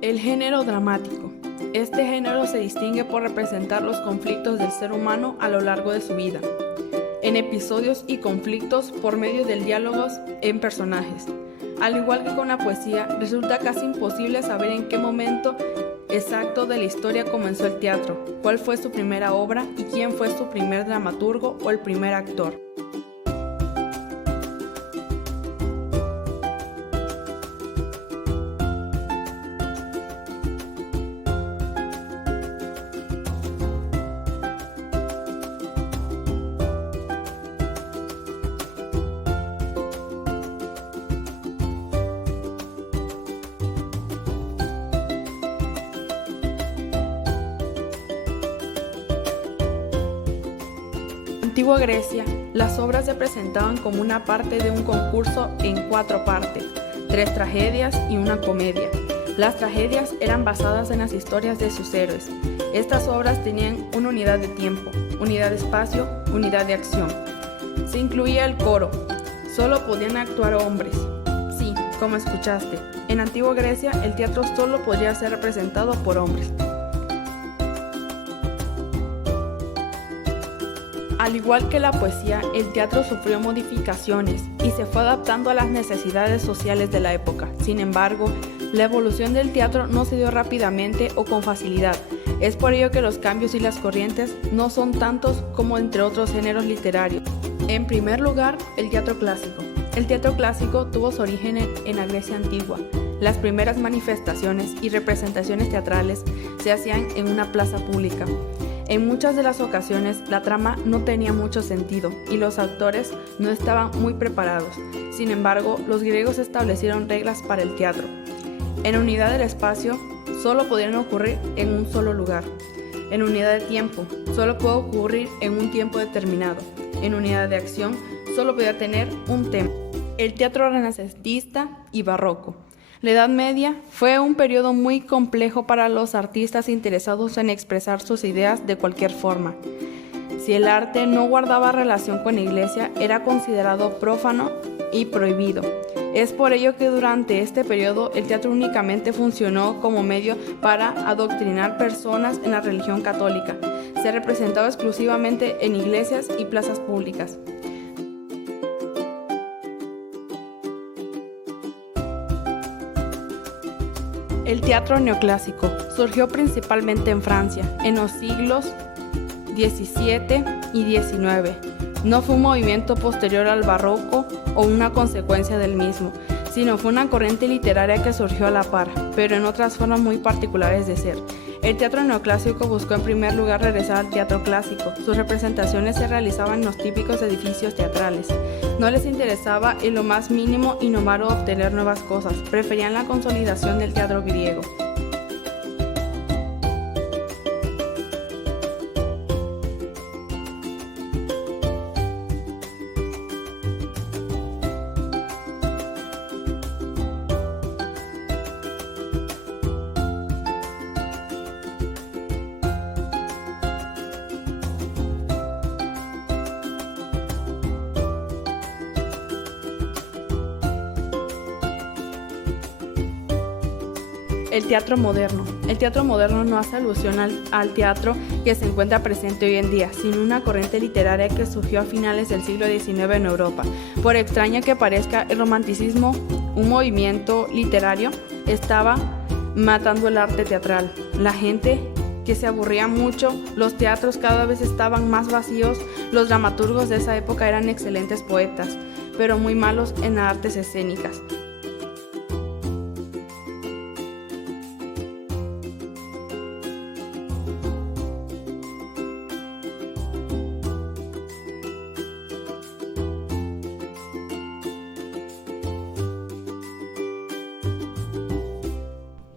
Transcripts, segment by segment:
El género dramático. Este género se distingue por representar los conflictos del ser humano a lo largo de su vida, en episodios y conflictos por medio del diálogos en personajes. Al igual que con la poesía, resulta casi imposible saber en qué momento exacto de la historia comenzó el teatro, cuál fue su primera obra y quién fue su primer dramaturgo o el primer actor. En la antigua Grecia, las obras se presentaban como una parte de un concurso en 4 partes, 3 tragedias y una comedia. Las tragedias eran basadas en las historias de sus héroes. Estas obras tenían una unidad de tiempo, unidad de espacio, unidad de acción. Se incluía el coro. Solo podían actuar hombres. Sí, como escuchaste, en antigua Grecia el teatro solo podía ser representado por hombres. Al igual que la poesía, el teatro sufrió modificaciones y se fue adaptando a las necesidades sociales de la época. Sin embargo, la evolución del teatro no se dio rápidamente o con facilidad. Es por ello que los cambios y las corrientes no son tantos como entre otros géneros literarios. En primer lugar, el teatro clásico. El teatro clásico tuvo su origen en la Grecia antigua. Las primeras manifestaciones y representaciones teatrales se hacían en una plaza pública. En muchas de las ocasiones la trama no tenía mucho sentido y los actores no estaban muy preparados. Sin embargo, los griegos establecieron reglas para el teatro. En unidad del espacio, solo podían ocurrir en un solo lugar. En unidad de tiempo, solo puede ocurrir en un tiempo determinado. En unidad de acción, solo podía tener un tema. El teatro renacentista y barroco. La Edad Media fue un periodo muy complejo para los artistas interesados en expresar sus ideas de cualquier forma. Si el arte no guardaba relación con la Iglesia, era considerado prófano y prohibido. Es por ello que durante este periodo el teatro únicamente funcionó como medio para adoctrinar personas en la religión católica. Se representaba exclusivamente en iglesias y plazas públicas. El teatro neoclásico surgió principalmente en Francia, en los siglos XVII y XIX. No fue un movimiento posterior al barroco o una consecuencia del mismo, sino fue una corriente literaria que surgió a la par, pero en otras formas muy particulares de ser. El teatro neoclásico buscó en primer lugar regresar al teatro clásico. Sus representaciones se realizaban en los típicos edificios teatrales. No les interesaba en lo más mínimo innovar o obtener nuevas cosas, preferían la consolidación del teatro griego. El teatro moderno. El teatro moderno no hace alusión al teatro que se encuentra presente hoy en día, sino una corriente literaria que surgió a finales del siglo XIX en Europa. Por extraño que parezca, el romanticismo, un movimiento literario, estaba matando el arte teatral. La gente que se aburría mucho, los teatros cada vez estaban más vacíos, los dramaturgos de esa época eran excelentes poetas, pero muy malos en las artes escénicas.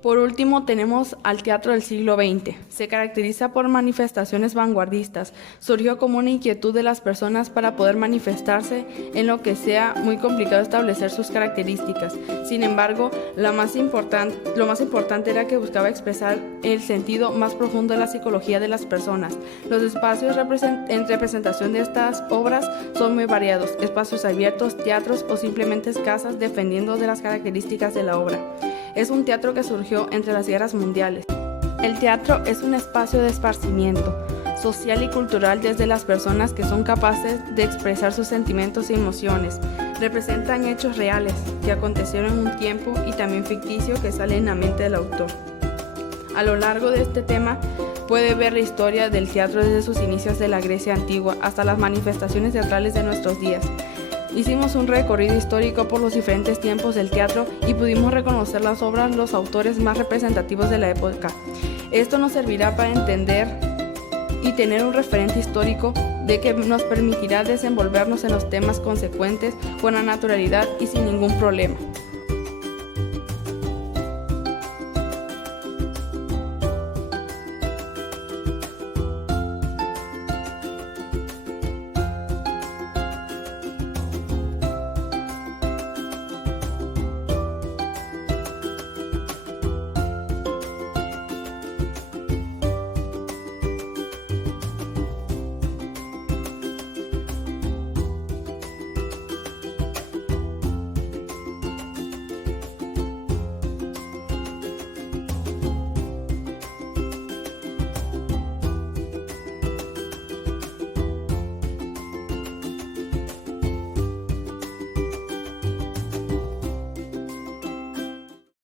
Por último, tenemos al teatro del siglo XX. Se caracteriza por manifestaciones vanguardistas. Surgió como una inquietud de las personas para poder manifestarse en lo que sea muy complicado establecer sus características. Sin embargo, lo más importante era que buscaba expresar el sentido más profundo de la psicología de las personas. Los espacios en representación de estas obras son muy variados, espacios abiertos, teatros o simplemente casas dependiendo de las características de la obra. Es un teatro que surgió entre las guerras mundiales. El teatro es un espacio de esparcimiento social y cultural desde las personas que son capaces de expresar sus sentimientos y emociones. Representan hechos reales que acontecieron en un tiempo y también ficticio que sale en la mente del autor. A lo largo de este tema puede ver la historia del teatro desde sus inicios de la Grecia antigua hasta las manifestaciones teatrales de nuestros días. Hicimos un recorrido histórico por los diferentes tiempos del teatro y pudimos reconocer las obras, los autores más representativos de la época. Esto nos servirá para entender y tener un referente histórico de que nos permitirá desenvolvernos en los temas consecuentes con la naturalidad y sin ningún problema.